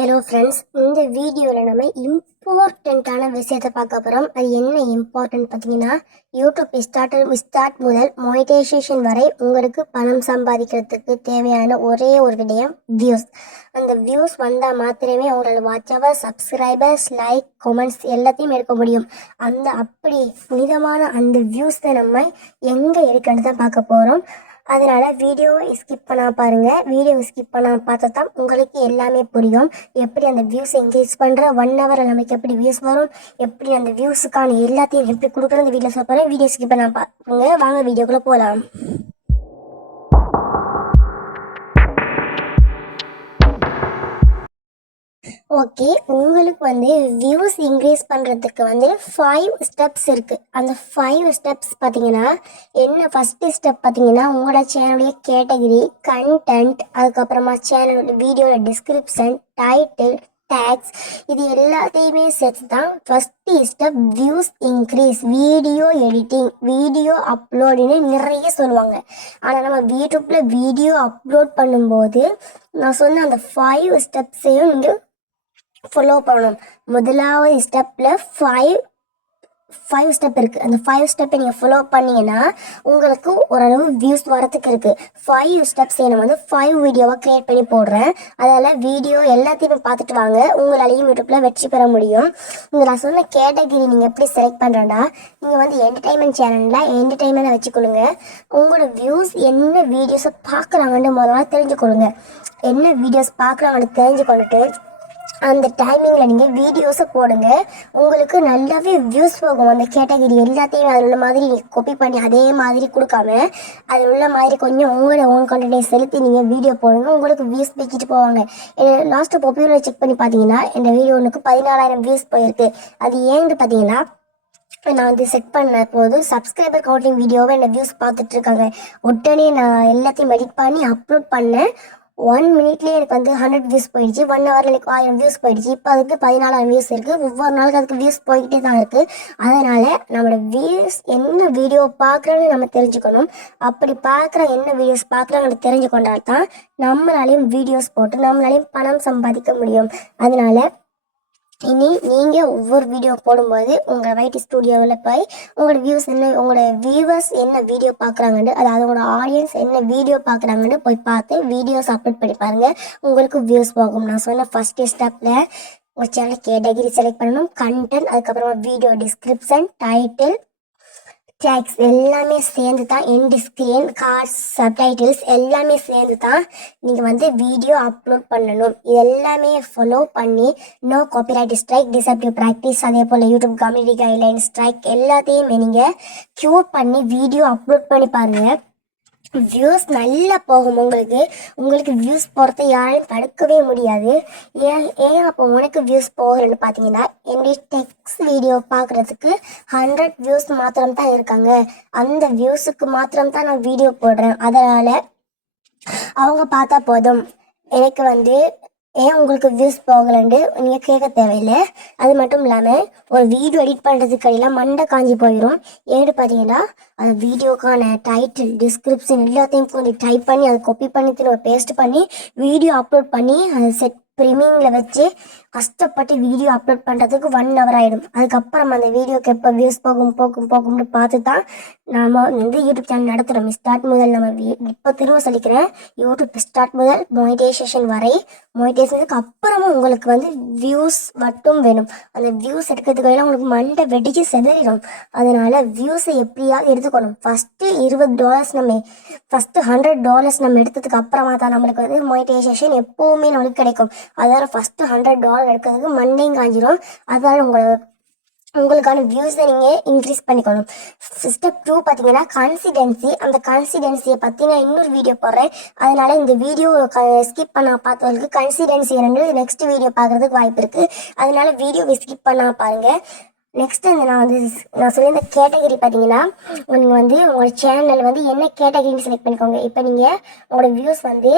Hello friends இந்த வீடியோவில் நம்ம இம்பார்ட்டண்ட்டான விஷயத்தை பார்க்க போகிறோம் அது என்ன இம்பார்ட்டன்ட் பார்த்தீங்கன்னா யூடியூப் ஸ்டார்டர் ஸ்டார்ட் முதல் மோனிடைசேஷன் வரை உங்களுக்கு பணம் சம்பாதிக்கிறதுக்கு தேவையான ஒரே ஒரு விடயம் வியூஸ் அந்த வியூஸ் வந்தால் மாத்திரமே உங்களோட watch hour subscribers like comments எல்லாத்தையும் எடுக்க முடியும். அந்த அப்படி புனிதமான அந்த வியூஸை நம்ம எங்கே இருக்குன்னு தான் பார்க்க போகிறோம் அதனால வீடியோவை ஸ்கிப் பண்ணால் பாருங்கள் வீடியோவை ஸ்கிப் பண்ணா பார்த்தா தான் உங்களுக்கு எல்லாமே புரியும். எப்படி அந்த வியூஸ் என்கேஜ் பண்ணுற ஒன் ஹவரில் நமக்கு எப்படி வியூஸ் வரும்? எப்படி அந்த வியூஸுக்கான எல்லாத்தையும் எப்படி கொடுக்குறது வீடியோ சொல்ல போகிறேன் வீடியோ ஸ்கிப் பண்ணால் பாருங்க. வாங்க வீடியோக்குள்ளே போகலாம் ஓகே உங்களுக்கு வந்து வியூஸ் இன்க்ரீஸ் பண்ணுறதுக்கு வந்து ஃபைவ் ஸ்டெப்ஸ் இருக்குது அந்த ஃபைவ் ஸ்டெப்ஸ் பார்த்தீங்கன்னா என்ன ஃபஸ்ட்டு ஸ்டெப் பார்த்தீங்கன்னா உங்களோட சேனலுடைய கேட்டகிரி கண்டென்ட் அதுக்கப்புறமா சேனலோட வீடியோட டிஸ்கிரிப்ஷன் டைட்டில் டேக்ஸ் இது எல்லாத்தையுமே சேர்த்து தான் first step views increase video editing video அப்லோடுன்னு நிறைய சொல்லுவாங்க. ஆனால் நம்ம யூடியூப்பில் வீடியோ அப்லோட் பண்ணும்போது நான் சொன்ன அந்த ஃபைவ் ஸ்டெப்ஸையும் நீங்கள் ஃபாலோ பண்ணணும். முதலாவது ஸ்டெப்பில் ஃபைவ் ஃபைவ் ஸ்டெப் இருக்குது அந்த ஃபைவ் ஸ்டெப்பை நீங்கள் ஃபாலோ பண்ணீங்கன்னா உங்களுக்கு ஓரளவு வியூஸ் வரத்துக்கு இருக்குது ஃபைவ் ஸ்டெப்ஸ் நான் வந்து ஃபைவ் வீடியோவாக க்ரியேட் பண்ணி போடுறேன். அதில் வீடியோ எல்லாத்தையுமே பார்த்துட்டு வாங்க. உங்களாலையும் யூடியூப்பில் வெற்றி பெற முடியும். இந்த நான் சொன்ன கேட்டகிரி நீங்கள் எப்படி செலக்ட் பண்ணுறேன்டா நீங்கள் வந்து என்டர்டைன்மெண்ட் சேனலில் என்டர்டைன்மெண்ட்டை வச்சுக்கொள்ளுங்க. உங்களோட வியூஸ் என்ன வீடியோஸை பார்க்குறாங்கன்னு முதல்ல தெரிஞ்சுக்கொள்ளுங்க. என்ன வீடியோஸ் பார்க்குறாங்கன்னு தெரிஞ்சுக்கொண்டுட்டு அந்த டைமிங்கில் நீங்கள் வீடியோஸை போடுங்க. உங்களுக்கு நல்லாவே வியூஸ் போகும். அந்த கேட்டகிரி எல்லாத்தையும் அதில் உள்ள மாதிரி நீங்கள் கொப்பி பண்ணி அதே மாதிரி கொடுக்காம அதில் உள்ள மாதிரி கொஞ்சம் உங்களோட ஓன் கண்டென்ட்டை செலுத்தி நீங்கள் வீடியோ போடுங்க. உங்களுக்கு வியூஸ் வச்சுட்டு போவாங்க. லாஸ்ட்டு பாப்புலர் செக் பண்ணி பார்த்தீங்கன்னா இந்த வீடியோ ஒன்றுக்கு பதினாலாயிரம் வியூஸ் போயிருக்கு. அது ஏன்னு பார்த்தீங்கன்னா நான் வந்து செட் பண்ண போது சப்ஸ்கிரைபர் கவுண்டிங் வீடியோவை என்ன வியூஸ் பார்த்துட்ருக்காங்க உடனே நான் எல்லாத்தையும் எடிட் பண்ணி அப்லோட் பண்ணேன். ஒன் மினிட்லேயே எனக்கு வந்து ஹண்ட்ரட் வியூஸ் போயிடுச்சு. ஒன் ஹவரில் எனக்கு ஆயிரம் வியூஸ் போயிடுச்சு. இப்போ அதுக்கு பதினாலாயிரம் வியூஸ் இருக்குது ஒவ்வொரு நாளுக்கு அதுக்கு வியூஸ் போய்கிட்டே தான் இருக்குது அதனால் நம்மளோட வியூஸ் என்ன வீடியோ பார்க்குறோன்னு நம்ம தெரிஞ்சுக்கணும். அப்படி பார்க்குற என்ன வீடியோஸ் பார்க்குறோன்னு தெரிஞ்சு கொண்டால் தான் நம்மளாலையும் வீடியோஸ் போட்டு நம்மளாலையும் பணம் சம்பாதிக்க முடியும். அதனால் இனி நீங்கள் ஒவ்வொரு வீடியோ போடும்போது உங்கள் வைட்டி ஸ்டூடியோவில் போய் உங்களோட வியூஸ் என்ன உங்களோட வியூவர்ஸ் என்ன வீடியோ பார்க்குறாங்கன்னு அதாவது உங்களோட ஆடியன்ஸ் என்ன வீடியோ பார்க்குறாங்கன்னு போய் பார்த்து வீடியோஸ் அப்லோட் பண்ணி பாருங்கள் உங்களுக்கு வியூஸ் போகும். நான் சொன்ன ஃபஸ்ட்டு ஸ்டெப்பில் உங்கள் சேனல் கேட்டகிரி செலக்ட் பண்ணணும். கண்டென்ட் அதுக்கப்புறமா வீடியோ டிஸ்கிரிப்ஷன் டைட்டில் டேக்ஸ் எல்லாமே சேர்ந்து தான் எண்ட் ஸ்க்ரீன் கார்ட்ஸ் சப்டைட்டில்ஸ் எல்லாமே சேர்ந்து தான் நீங்கள் வந்து வீடியோ அப்லோட் பண்ணணும். இது எல்லாமே ஃபாலோ பண்ணி no copyright strike deceptive practice அதே போல் யூடியூப் கம்யூனிட்டி கைட்லைன் ஸ்ட்ரைக் எல்லாத்தையுமே நீங்கள் க்யூர் பண்ணி வீடியோ அப்லோட் பண்ணி பாருங்கள் வியூஸ் நல்லா போகும் உங்களுக்கு. உங்களுக்கு வியூஸ் போகிறத யாரையும் தடுக்கவே முடியாது. ஏன் ஏன் அப்போ உனக்கு வியூஸ் போகலன்னு பார்த்தீங்கன்னா என்னுடைய டெக்ஸ்ட் வீடியோ பார்க்குறதுக்கு ஹண்ட்ரட் வியூஸ் மாத்திரம் தான் இருக்காங்க. அந்த வியூஸுக்கு மாத்திரம் தான் நான் வீடியோ போடுறேன். அதனால் அவங்க பார்த்தா போதும். எனக்கு வந்து ஏன் உங்களுக்கு வியூஸ் போகலன்ட்டு நீங்கள் கேட்க தேவையில்லை. அது மட்டும் இல்லாமல் ஒரு வீடியோ எடிட் பண்ணுறதுக்கு அடியில் மண்டை காஞ்சி போயிடும் ஏன்னு பார்த்தீங்கன்னா அந்த வீடியோக்கான டைட்டில் டிஸ்கிரிப்ஷன் எல்லாத்தையும் கொஞ்சம் டைப் பண்ணி அதை கொப்பி பண்ணி திரும்ப பேஸ்ட் பண்ணி வீடியோ அப்லோட் பண்ணி அதை செட் ப்ரிமிங்கில் வச்சு கஷ்டப்பட்டு வீடியோ அப்லோட் பண்ணுறதுக்கு ஒன் ஹவர் ஆகிடும் அதுக்கப்புறம் அந்த வீடியோக்கு எப்போ வியூஸ் போகும் போகும் போகும்னு பார்த்து தான் நாம் வந்து யூடியூப் சேனல் நடத்துகிறோம் ஸ்டார்ட் முதல் நம்ம இப்போ திரும்ப சொல்லிக்கிறேன். யூடியூப் ஸ்டார்ட் முதல் மொனிடைசேஷன் வரை மொனிடைசேஷனுக்கு அப்புறமும் உங்களுக்கு வந்து வியூஸ் மட்டும் வேணும். அந்த வியூஸ் எடுக்கிறதுக்கு எல்லாம் உங்களுக்கு மண்டை வெடிக்க செதறிடும். அதனால் வியூஸை எப்படியாவது எடுத்து எடுத்துக்கணும். ஃபஸ்ட்டு இருபது டாலர்ஸ் நம்ம ஃபஸ்ட்டு ஹண்ட்ரட் டாலர்ஸ் நம்ம எடுத்ததுக்கு அப்புறமா தான் நம்மளுக்கு வந்து மொனிட்டைசேஷன் எப்போவுமே நம்மளுக்கு கிடைக்கும். அதனால் ஃபஸ்ட்டு ஹண்ட்ரட் டாலர் எடுக்கிறதுக்கு மண்டையும் காஞ்சிரும். அதனால் உங்களை உங்களுக்கான வியூஸை நீங்கள் இன்க்ரீஸ் பண்ணிக்கணும். ஸ்டெப் டூ பார்த்தீங்கன்னா கான்சிடென்சி அந்த கான்சிடென்சியை பற்றி நான் இன்னொரு வீடியோ போடுறேன். அதனால இந்த வீடியோ ஸ்கிப் பண்ண பார்த்தவங்களுக்கு கன்சிடென்சி ரெண்டு நெக்ஸ்ட் வீடியோ பார்க்குறதுக்கு வாய்ப்பு இருக்குது அதனால வீடியோவை ஸ்கிப் பண்ணா பாருங்கள் நெக்ஸ்ட் வந்து நான் வந்து நான் சொல்லியிருந்த கேட்டகரி பார்த்தீங்கன்னா நீங்கள் வந்து உங்களோட சேனல் வந்து என்ன கேட்டகரின்னு செலக்ட் பண்ணிக்கோங்க. இப்போ நீங்கள் உங்களோட வியூஸ் வந்து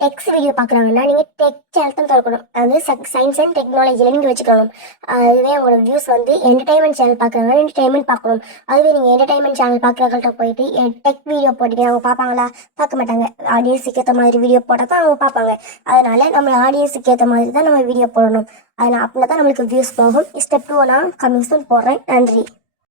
டெக்ஸ் வீடியோ பார்க்குறாங்கன்னா நீங்கள் டெக் சேனல் தான் திறக்கணும் அது சயின்ஸ் அண்ட் டெக்னாலஜியில் நீங்கள் வச்சுக்கணும். அதுவே உங்களோட வியூஸ் வந்து என்டர்டைன்மெண்ட் சேனல் பார்க்குறாங்க என்டர்டைன்மெண்ட் பார்க்கணும். அதுவே நீங்கள் என்டர்டைன்மெண்ட் சேனல் பார்க்குறவங்கள்ட்ட போயிட்டு டெக் வீடியோ போட்டீங்க அவங்க பார்ப்பாங்களா? பார்க்க மாட்டாங்க. ஆடியன்ஸுக்கு ஏற்ற மாதிரி வீடியோ போட்டால் தான் அவங்க பார்ப்பாங்க. அதனால நம்ம ஆடியன்ஸுக்கு ஏற்ற மாதிரி தான் நம்ம வீடியோ போடணும். அதனால் அப்படின்னா தான் நம்மளுக்கு வியூஸ் போகும். ஸ்டெப் டூ நான் கம்மிங் சூன் போடுறேன். நன்றி.